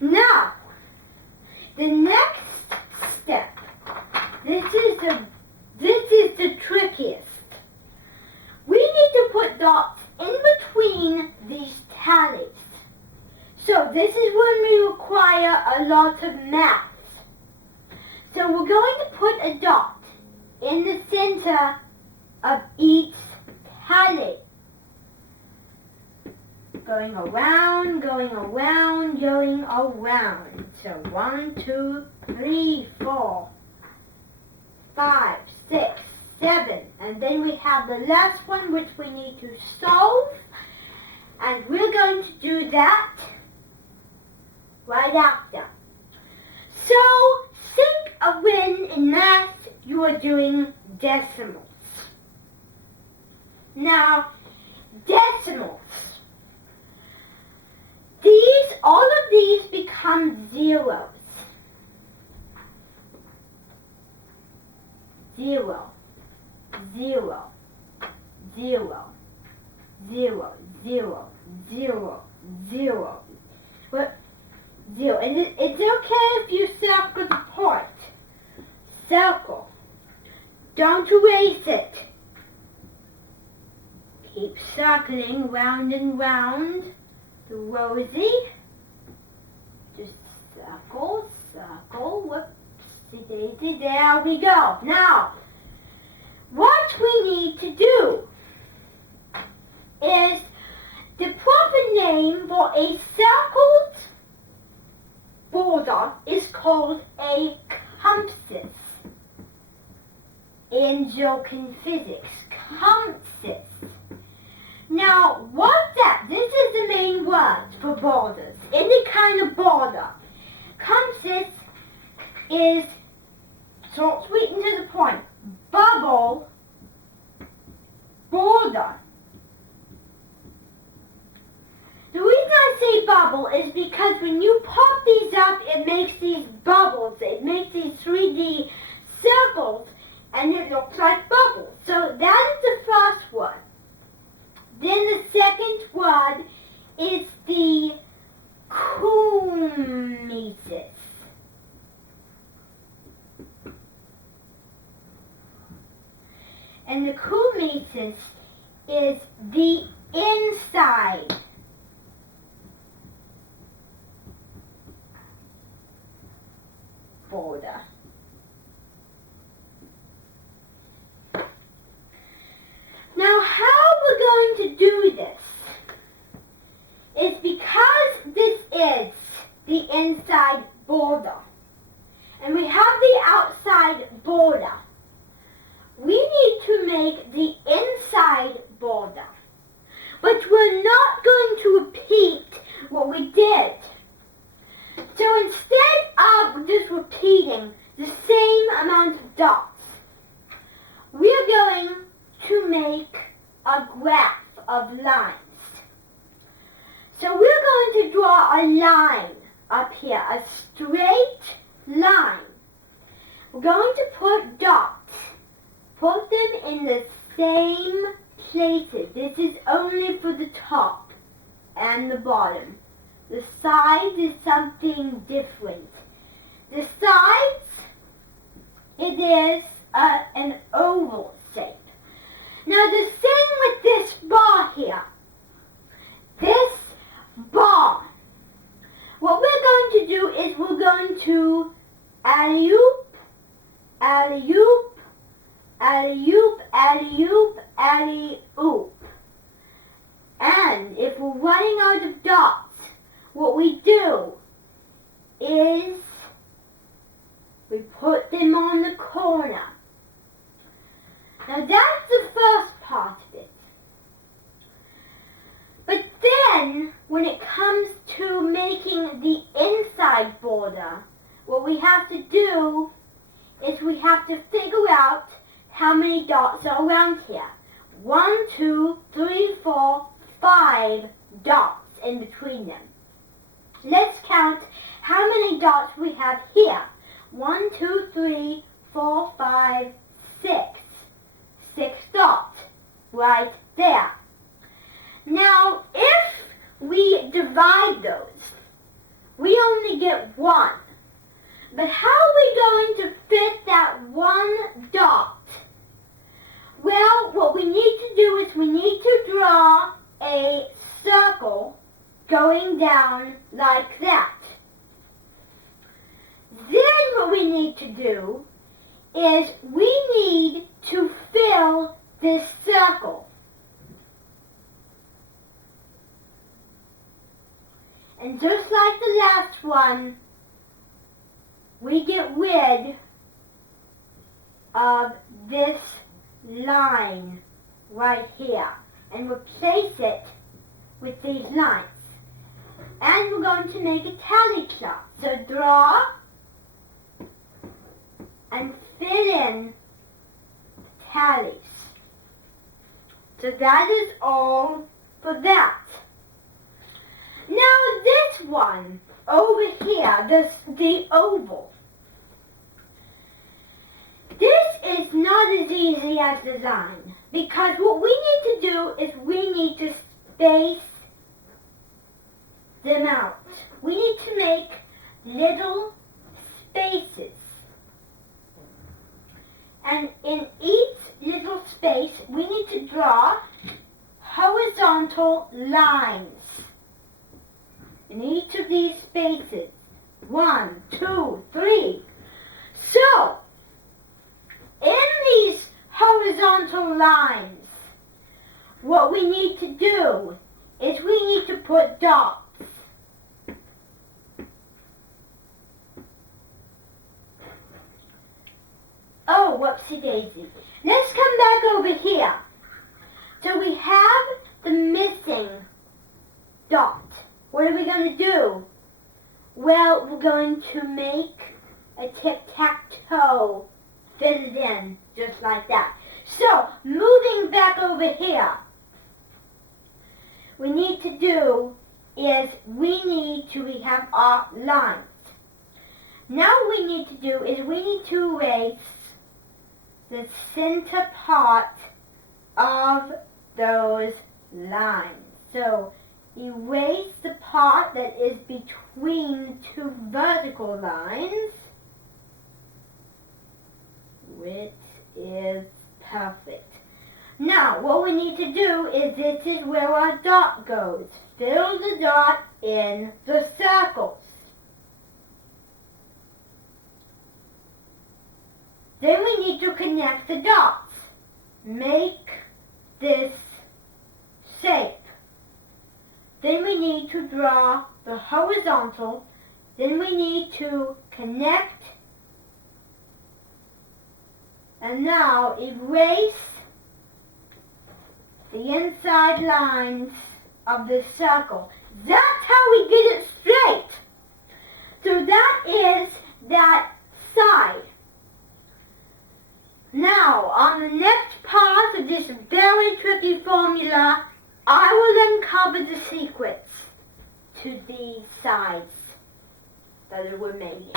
Now, the next step, this is the trickiest. We need to put dots in between these tallies. So this is when we require a lot of math. So we're going to put a dot in the center of each tally. Going around, going around, going around. So 1, 2, 3, 4, 5, 6, 7. And then we have the last one which we need to solve. And we're going to do that right after. So think of when in math you are doing decimals. Now, decimals. All of these become zeros. 0, 0, 0, 0, 0, 0, 0. What? 0. And it's okay if you circle the part. Circle. Don't erase it. Keep circling round and round the rosy. Just circle, circle. Whoopsie-daisy. There we go. Now, what we need to do is the proper name for a circled border is called a compassus in Jochen physics. Compassus. Now, this is the main word for borders. Any kind of border. Compassus is short, sweet, and to the point. Bubble, border. The reason I say bubble is because when you pop these up, it makes these bubbles. It makes these 3D circles, and it looks like bubbles. So that is the first one. Then the second word is the cumesis. And the cumesis is the inside border. Now, how we're going to do this is because this is the inside border and we have the outside border, we need to make the inside border. But we're not going to repeat what we did. So instead of just repeating the same amount of dots, we're going to make a graph of lines. So we're going to draw a line up here, a straight line. We're going to put dots. Put them in the same places. This is only for the top and the bottom. The sides is something different. The sides, it is an oval shape. Now the thing with this bar here, this bar, what we're going to do is we're going to alley-oop, alley-oop, alley-oop, alley-oop, alley-oop. And if we're running out of dots, what we do is we put them on the corner. Now that's the first part of it. But then, when it comes to making the inside border, what we have to do is we have to figure out how many dots are around here. 1, 2, 3, 4, 5 dots in between them. Let's count how many dots we have here. 1, 2, 3, 4, 5, 6. 6 dots right there. Now, if we divide those, we only to get 1. But how are we going to fit that 1 dot? Well, what we need to do is we need to draw a circle going down like that. Then what we need to do is we need to fill this circle. And just like the last one, we get rid of this line right here and replace it with these lines. And we're going to make a tally chart. So draw and fill in tallies. So that is all for that. Now this one over here, the oval. This is not as easy as design because what we need to do is we need to space them out. We need to make little spaces. And in each little space, we need to draw horizontal lines. In each of these spaces. 1, 2, 3. So, in these horizontal lines, what we need to do is we need to put dots. Oh, whoopsie daisy. Let's come back over here. So we have the missing dot. What are we going to do? Well, we're going to make a tic-tac-toe. Fit it in, just like that. So, moving back over here, we need to do is we have our lines. Now what we need to do is we need to erase the center part of those lines. So, erase the part that is between two vertical lines, which is perfect. Now, what we need to do is this is where our dot goes. Fill the dot in the circles. Then we need to connect the dots. Make this shape. Then we need to draw the horizontal. Then we need to connect. And now erase the inside lines of the circle. That's how we get it straight. So that is that side. Now, on the next part of this very tricky formula, I will uncover the secrets to these sides that we're making.